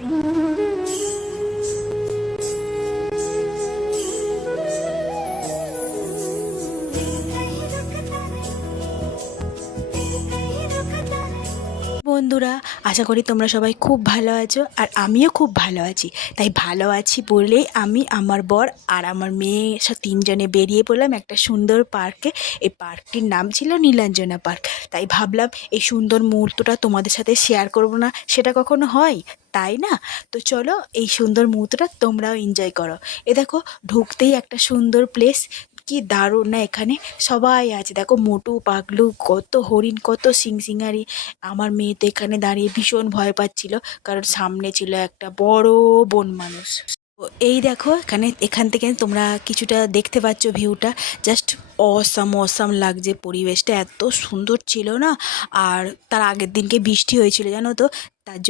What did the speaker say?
বন্ধুরা, আশা করি তোমরা সবাই খুব ভালো আছো আর আমিও খুব ভালো আছি। তাই ভালো আছি বলেই আমি, আমার বর আর আমার মেয়ে তিনজনে বেরিয়ে পড়লাম একটা সুন্দর পার্কে। এই পার্কটির নাম ছিল নীলাঞ্জনা পার্ক। তাই ভাবলাম এই সুন্দর মুহূর্তটা তোমাদের সাথে শেয়ার করব না, সেটা কখনো হয়, তাই না? তো চলো এই সুন্দর মুহূর্তটা তোমরাও এনজয় করো। এ দেখো, ঢুকতেই একটা সুন্দর প্লেস, কি দারুণ না! এখানে সবাই আছে, দেখো মোটু পাগলু, কত হরিণ, কত সিংসিঙ্গারি। আমার মেয়ে তো এখানে দাঁড়িয়ে ভীষণ ভয় পাচ্ছিল, কারণ সামনে ছিল একটা বড় বন মানুষ। তো এই দেখো, এখান থেকে তোমরা কিছুটা দেখতে পাচ্ছ ভিউটা, জাস্ট অসাম অসাম লাগছে। পরিবেশটা এত সুন্দর ছিল না। আর তার আগের দিনকে বৃষ্টি হয়েছিল জানো তো, তার